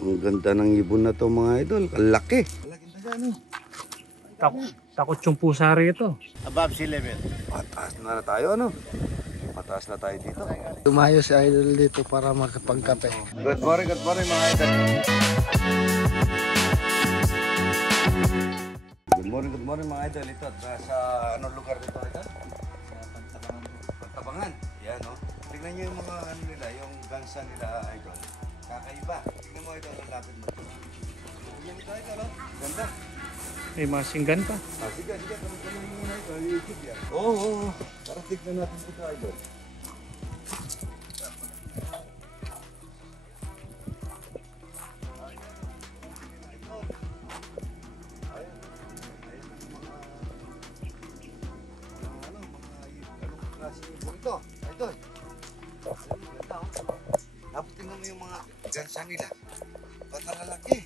Ang ganda ng ibon na to mga idol. Kalaki. Malaking taga no. Takot yung pusa rito. Above sea level. Mataas na tayo ano. Mataas na tayo dito. Tumayo si idol dito para makapagkape. Good morning mga idol. Good morning mga idol. Ito sa anong lugar dito idol? Pantabangan. Yan no. Tingnan nyo yung mga ano nila, yung gansa nila idol. Kakaiba. Tingnan mo idol, ang lapit mo. Yan ito idol no. Ganda. May masinggan pa. Sige. Tanong muna ito. YouTube yan. Oo. Para tignan natin ito idol. Idol. Dapat tingnan mo yung mga gansa nila. Ba't nalalaki?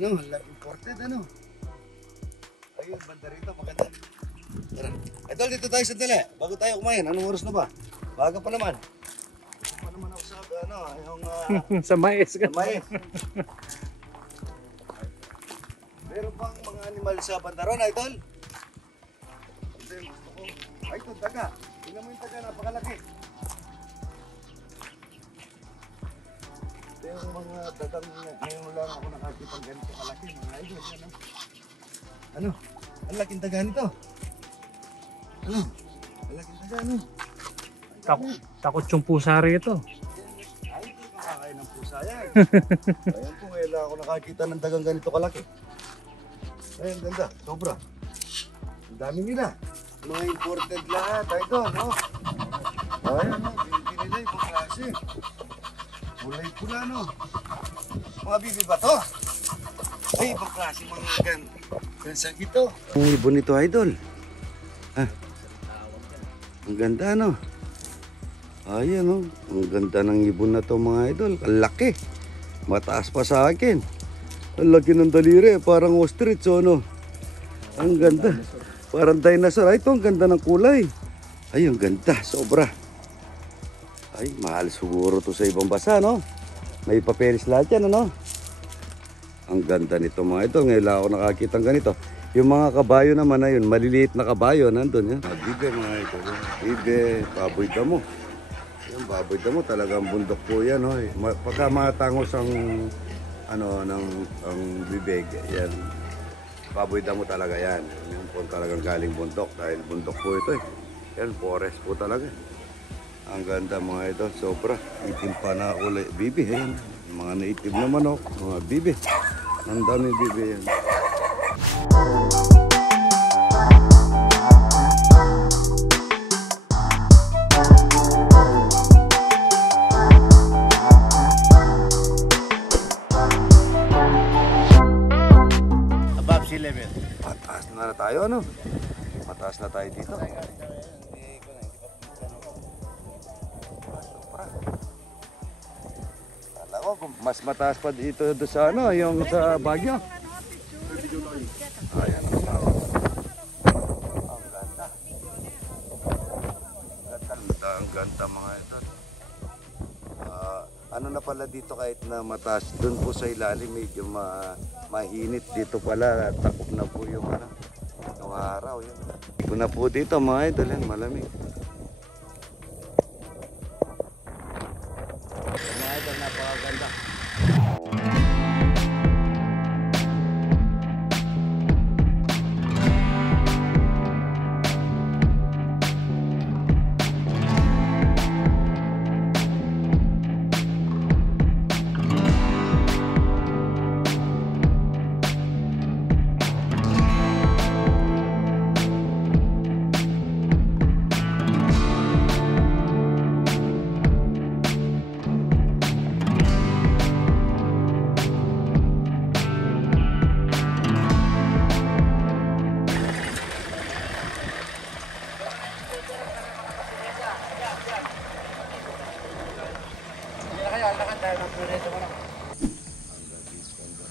Ano? Imported ano? Ayun, banda rito. Maganda. Tara. Idol, dito tayo sandali. Bago tayo kumain. Anong oras na ba? Baga pa naman. Pa naman ako sa ano, yung Sa mais ka. sa mais. Meron pang mga animal sa bandaron, idol? Ay, ito, daga. Tingnan mo yung daga, napakalaki. Ito yung mga dagang ngayon lang ako nakakita ng ganito kalaki. Mga idol, ano? Ano? Ang laking daga nito. Ano? Ang laking daga, ano? Takot yung pusa rito. Ay, hindi makakain ng pusa yan. Ayan po, ngayon lang ako nakakita ng dagang ganito kalaki. Ayan, ganda. Sobra. Ang dami nila. Mga imported lahat. Ay ito, no? Ayan, no? Binili nila ibang klase. Kulay pula, no? Mga bibi ba to? Ay, ibang klase mga gansang ito. Ang ibon nito, idol. Ah. Ang ganda, no? Ayan, no? Ang ganda ng ibon na to, mga idol. Kalaki. Mataas pa sa akin. Ang laki ng daliri. Parang ostrich, no? Ang ganda. Parang dinosaur. Ay, ito ang ganda ng kulay. Ay, ang ganda. Sobra. Ay, mahal siguro to sa ibang basa, no? May papeles lahat yan, ano? Ang ganda nito mga ito. Ngayon lang ako nakakita ng ganito. Yung mga kabayo naman na yun, maliliit na kabayo, nandun yan. Bibe mga ito. Bibe, baboy damo. Yung baboy damo, talagang bundok po yan, no? Pagka matangos ang, ano, ang bibig, yan. Baboy damo talaga yan. Yung po talagang galing bundok dahil bundok po ito eh. Yan, forest po talaga. Ang ganda mga ito, sobra. Itim pa na kulay. Bibi, yan. Mga naitim na manok, mga bibi. Ang dami bibi yan. Above sea level. Mataas na tayo, ano? Mataas na tayo dito. Kala ko, mas mataas pa dito sa ano, yung sa Baguio. Ayan ang tao. Ang ganda. Ang ganda mga ito. Ano na pala dito kahit na mataas, doon po sa ilalim medyo mahinit dito pala, takop na po yung ano, yung araw yun. Ito na po dito mga idol, yan, malamig. Mga idol, napakaganda.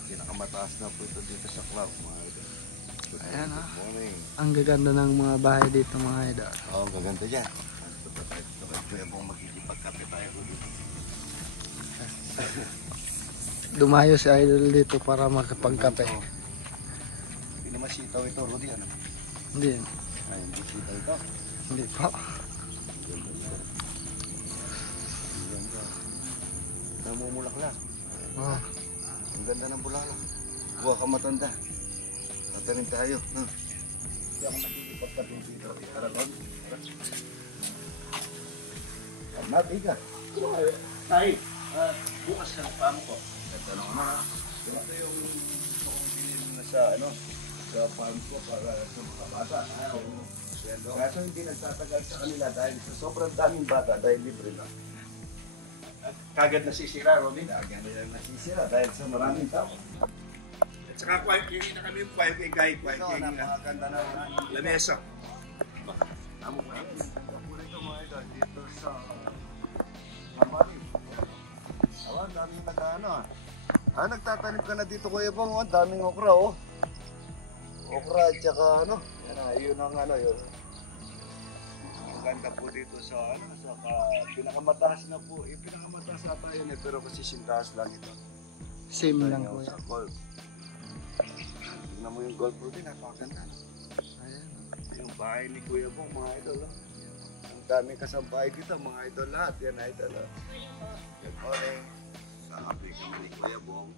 Pinakamataas na po ito dito sa club, mga idol. Ayan ha. Ang gaganda ng mga bahay dito mga idol. Oo, ang gaganda dyan. Ito pa tayo. Ito pa yung magkikipagkape tayo dito. dumayo si Idol dito para makapagkape. Hindi naman sitaw ito, Rudy, ano? Hindi. Ay, hindi sitaw ito. Hindi po. Namumulaklak. Oh. Ang ganda ng bulaklak. Buwa ka matanda. Tatanim tayo. No? Hindi ako nakikipagkatong dito. Aragon. Mati ka. Tay, bukas ka ng pamo ko. Ganda naman ha. Ito yung pangpilin na sa ano. Sa farm ko para sa mga bata. Kaso hindi nagtatagal sa kanila dahil sa sobrang daming bata dahil libre lang. Kagad nasisira, Robin. Lagyan nila nasisira dahil sa maraming tao. At saka hindi na kami yung quiet kay Guy, quiet Ito, kay napakaganda na Lamesa. Amo ko yan. Kapuro ito mga idol dito sa Mamali. Awan, daming nag-ano ah. Nagtatanim ka na dito Kuya Bong. Oh, daming okra oh. Okra at saka ano. Yan ah, yun ang ano yun. Ang ganda po dito sa ano. Sa pinakamataas na po. Yung pinakamataas ata yun eh. Pero kasi sintaas lang ito. Same lang po Sa yan. golf. Tingnan mo yung golf po din. Napakaganda. Ayan. Yung bahay ni Kuya Bong, mga idol. Oh. Ang daming kasambahay dito, mga idol lahat. Yan, idol. Oh. Good morning. Sa kape kami ni Kuya Bong.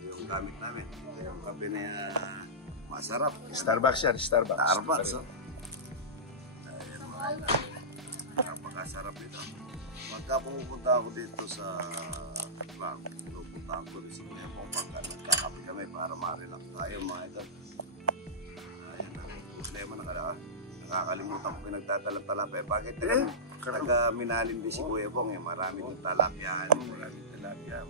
Yung gamit namin. Yung kape na masarap. Starbucks yan, Starbucks. Starbucks. Oh. Ayan, mga idol. Napakasarap ito. Pagka pumupunta ako dito sa club, pupunta ako dito sa Kuya Bong. Pagka nagkakape kami para ma-relax tayo, mga idol. Ayan, problema na ka. Nakakalimutan ko pinagtatala-talapa. Bakit? Taga-Minalin din si Kuya Bong. Marami ng talakyan. Maraming talakyan.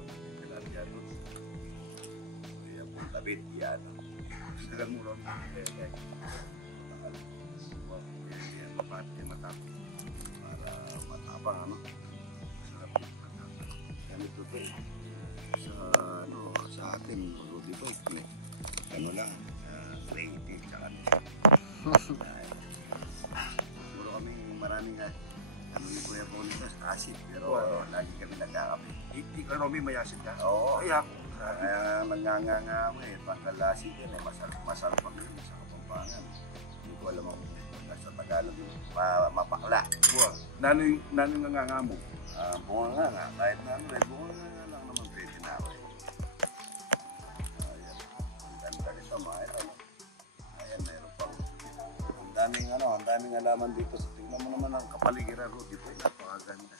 Kaya po, tabit yan. Sagal mo ron. Yan, mapati yung matapang. Para matapang, ano? Masarap yung matapang. Ganito to eh. Sa atin, Rudy Boy. Ano lang, creative tsaka siguro kami maraming ano ni Kuya Bong nito, asid, pero lagi kami nagkakape. Economy, mayasin ka. Oo, Kaya ako. kaya nanganganga mo eh, pangkalasid yan eh, masarap pag yun sa Kapampangan. Hindi ko alam kung sa Tagalog yun, mapakla. Nano yung nangangamo? Bunga nga, kahit na ano eh, bunga nga lang naman pwede na ako eh. Ayan, ang ganda nito mga ito. Ayan, mayroon pang ang daming alaman dito. Tingnan mo naman ang kapaligiran road dito, napakaganda.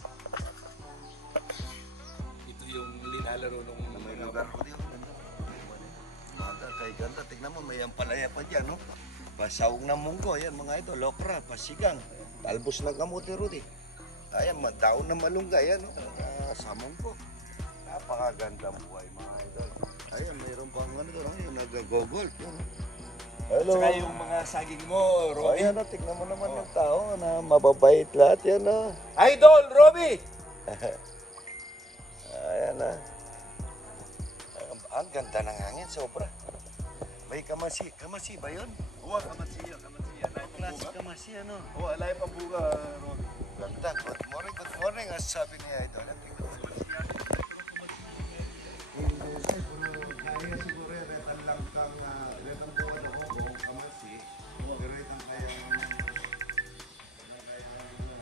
Ito yung linalaro nung May lugar ko dito, ganda. Maga, kay ganda. Tingnan mo, may ampalaya pa dyan, no? Pasawong ng munggo, ayan mga ito, lokra, pasigang, talbos ng kamote, Rudy. Ayan, daon ng malunggay, ayan, no? Samon po. Napakaganda ang buhay, mga idol. Ayan, mayroon pang ano doon, yung nag-gogol. Hello. Saka yung mga saging mo, Oh, Robin. ayan, tingnan mo naman yung tao na mababait lahat yan, no? Idol, Robby! Ayan na. Ang ganda ng hangin, sobra. May kamasi. Kamasi ba yun? Oo, kamansiya. Klase kamasi, ano? Oo, alay pa buga, Robby. Ganda. Good morning, good morning. Ang sabi niya, Idol. Kaya siguro yan, letang lang kang